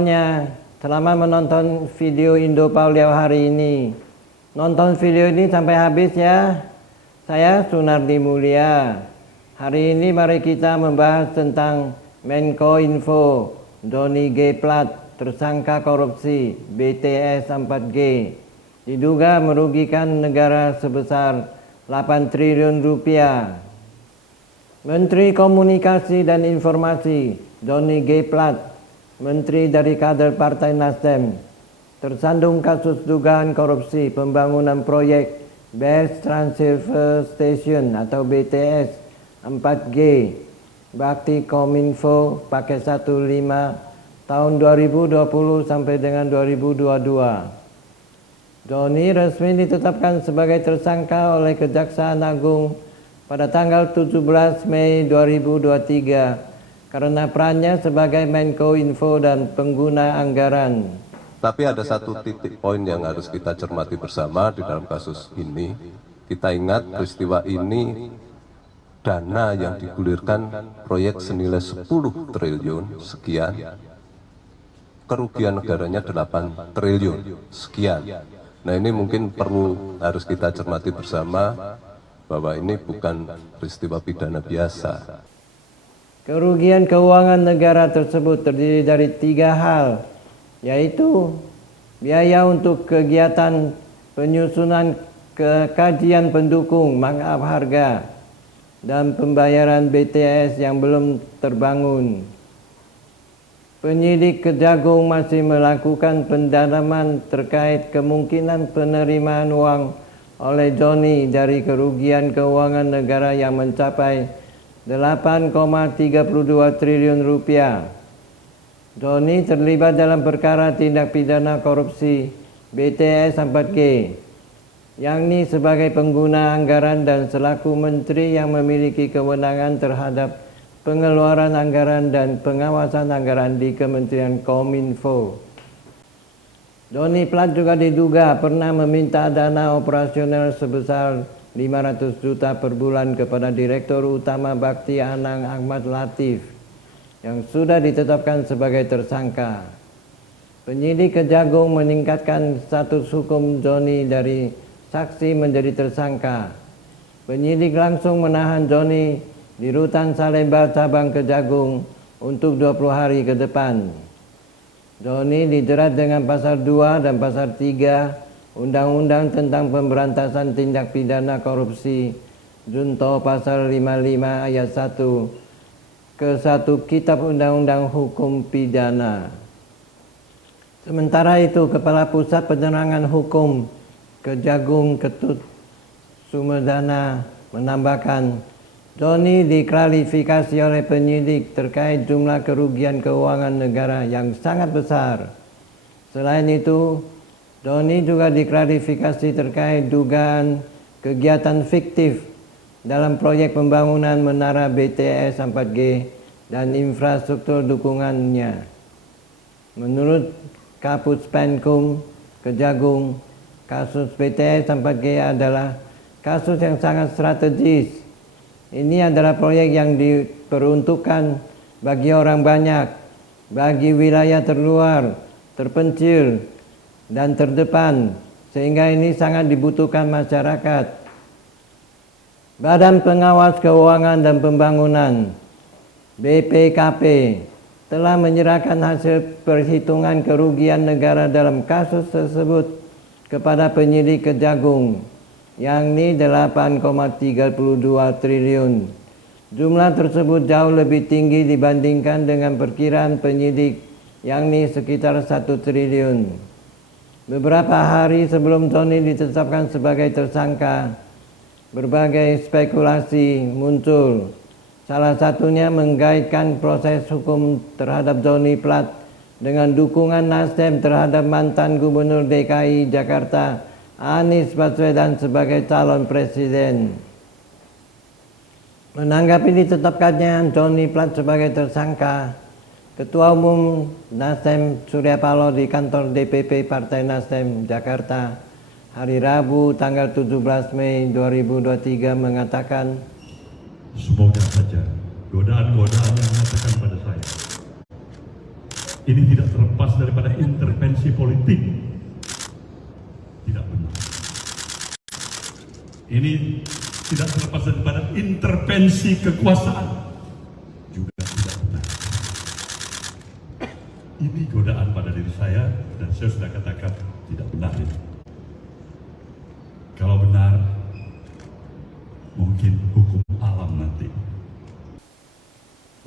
semuanya, selamat menonton video Indo Pauliau hari ini. Nonton video ini sampai habis ya. Saya Sunardi Mulia. Hari ini mari kita membahas tentang Menko Info Johnny G. Plat, tersangka korupsi BTS 4G, diduga merugikan negara sebesar 8 triliun rupiah. Menteri Komunikasi dan Informasi Johnny G. Plat, menteri dari kader Partai Nasdem, tersandung kasus dugaan korupsi pembangunan proyek Best Transceiver Station atau BTS 4G Bakti Kominfo pakai 15 tahun 2020 sampai dengan 2022. Johnny resmi ditetapkan sebagai tersangka oleh Kejaksaan Agung pada tanggal 17 Mei 2023 karena perannya sebagai Menko Info dan pengguna anggaran. Tapi ada satu titik poin yang harus kita cermati bersama di dalam kasus ini. Kita ingat peristiwa ini, dana yang digulirkan proyek senilai 10 triliun sekian, kerugian negaranya 8 triliun sekian. Nah ini mungkin harus kita cermati bersama bahwa ini bukan peristiwa pidana biasa. Kerugian keuangan negara tersebut terdiri dari 3 hal, yaitu biaya untuk kegiatan penyusunan kajian pendukung markup harga dan pembayaran BTS yang belum terbangun. Penyidik Kejagung masih melakukan pendalaman terkait kemungkinan penerimaan uang oleh Johnny dari kerugian keuangan negara yang mencapai 8,32 triliun rupiah. Johnny terlibat dalam perkara tindak pidana korupsi BTS 4G, yakni sebagai pengguna anggaran dan selaku menteri yang memiliki kewenangan terhadap pengeluaran anggaran dan pengawasan anggaran di Kementerian Kominfo. Johnny Plat juga diduga pernah meminta dana operasional sebesar 500 juta per bulan kepada Direktur Utama Bakti Anang Ahmad Latif yang sudah ditetapkan sebagai tersangka. Penyidik Kejagung meningkatkan status hukum Johnny dari saksi menjadi tersangka. Penyidik langsung menahan Johnny di Rutan Salemba cabang Kejagung untuk 20 hari ke depan. Johnny dijerat dengan pasal 2 dan pasal 3 Undang-Undang tentang Pemberantasan Tindak Pidana Korupsi Junto pasal 55 ayat 1 ke 1 Kitab Undang-Undang Hukum Pidana. Sementara itu, Kepala Pusat Penerangan Hukum Kejagung Ketut Sumedana menambahkan, Johnny diklarifikasi oleh penyidik terkait jumlah kerugian keuangan negara yang sangat besar. Selain itu, Johnny juga diklarifikasi terkait dugaan kegiatan fiktif dalam proyek pembangunan menara BTS 4G dan infrastruktur dukungannya. Menurut Kapus Penkum Kejagung, kasus BTS 4G adalah kasus yang sangat strategis. Ini adalah proyek yang diperuntukkan bagi orang banyak, bagi wilayah terluar, terpencil, dan terdepan, sehingga ini sangat dibutuhkan masyarakat. Badan Pengawas Keuangan dan Pembangunan (BPKP) telah menyerahkan hasil perhitungan kerugian negara dalam kasus tersebut kepada penyidik Kejagung, yakni 8,32 triliun. Jumlah tersebut jauh lebih tinggi dibandingkan dengan perkiraan penyidik, yakni sekitar 1 triliun. Beberapa hari sebelum Johnny ditetapkan sebagai tersangka, berbagai spekulasi muncul. Salah satunya menggaitkan proses hukum terhadap Johnny Plat dengan dukungan Nasdem terhadap mantan Gubernur DKI Jakarta Anies Baswedan sebagai calon presiden. Menanggapi ditetapkannya Johnny Plat sebagai tersangka, Ketua Umum Nasdem Surya Paloh di kantor DPP Partai Nasdem Jakarta hari Rabu tanggal 17 Mei 2023 mengatakan, semoga saja godaan-godaan yang mengatakan pada saya ini tidak terlepas daripada intervensi politik. Tidak benar. Ini tidak terlepas daripada intervensi kekuasaan. Juga tidak benar. Ini godaan pada diri saya dan saya sudah katakan tidak benar ini. Kalau benar, mungkin hukum alam nanti.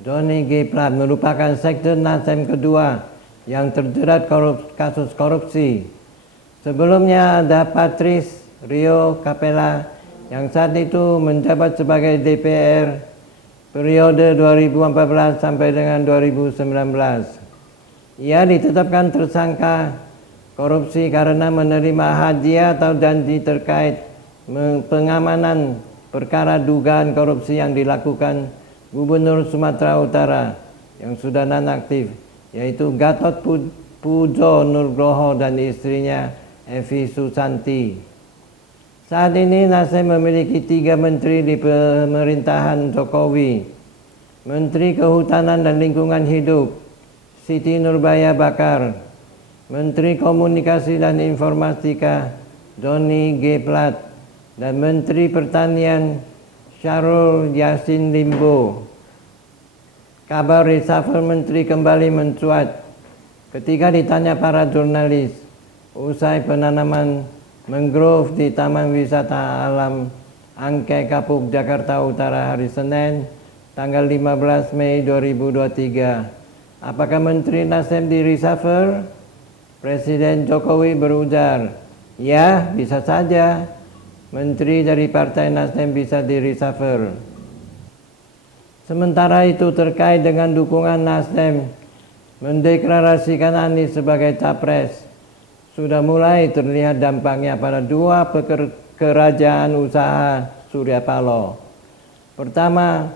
Johnny G. Platt merupakan sekjen Nasdem kedua yang terjerat kasus korupsi. Sebelumnya ada Patrice Rio Capella yang saat itu menjabat sebagai DPR periode 2014 sampai dengan 2019. Ia ditetapkan tersangka korupsi karena menerima hadiah atau janji terkait pengamanan perkara dugaan korupsi yang dilakukan Gubernur Sumatera Utara yang sudah nonaktif, yaitu Gatot Pujo Nugroho dan istrinya Evi Susanti. Saat ini Nasdem memiliki 3 menteri di pemerintahan Jokowi. Menteri Kehutanan dan Lingkungan Hidup Siti Nurbaya Bakar, Menteri Komunikasi dan Informatika Johnny G. Platt, dan Menteri Pertanian Syahrul Yassin Limpo. Kabar reshuffle menteri kembali mencuat ketika ditanya para jurnalis usai penanaman mangrove di Taman Wisata Alam Angke Kapuk, Jakarta Utara hari Senin, tanggal 15 Mei 2023. Apakah Menteri Nasdem di reshuffle? Presiden Jokowi berujar, ya bisa saja. Menteri dari Partai Nasdem bisa di reshuffle. Sementara itu terkait dengan dukungan Nasdem mendeklarasikan Anies sebagai capres, sudah mulai terlihat dampaknya pada 2 kerajaan usaha Surya Paloh. Pertama,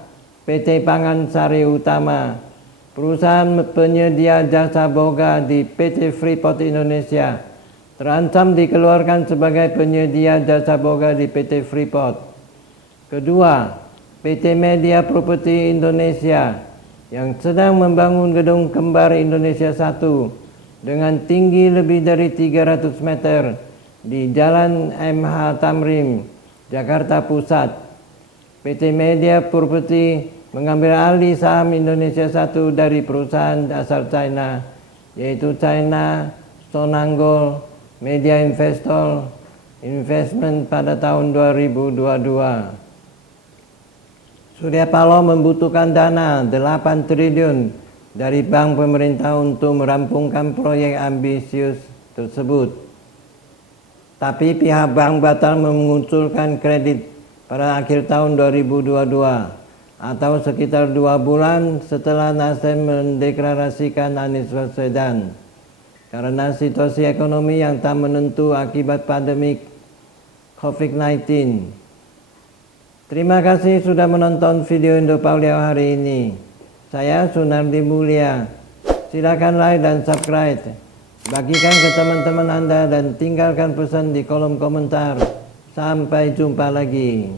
PT Pangan Sari Utama, perusahaan penyedia jasa boga di PT Freeport Indonesia, terancam dikeluarkan sebagai penyedia jasa boga di PT Freeport. Kedua, PT Media Property Indonesia yang sedang membangun gedung kembar Indonesia 1 dengan tinggi lebih dari 300 meter di Jalan MH Tamrin, Jakarta Pusat. PT Media Property mengambil alih saham Indonesia 1 dari perusahaan asal China, yaitu China Sonangol Media Investment pada tahun 2022. Surya Paloh membutuhkan dana 8 triliun dari bank pemerintah untuk merampungkan proyek ambisius tersebut. Tapi pihak bank batal mengusulkan kredit pada akhir tahun 2022 atau sekitar 2 bulan setelah Nasdem mendeklarasikan Anies Baswedan. Karena situasi ekonomi yang tak menentu akibat pandemi COVID-19. Terima kasih sudah menonton video Indo Pauliau hari ini. Saya Sunardi Mulia. Silakan like dan subscribe. Bagikan ke teman-teman Anda dan tinggalkan pesan di kolom komentar. Sampai jumpa lagi.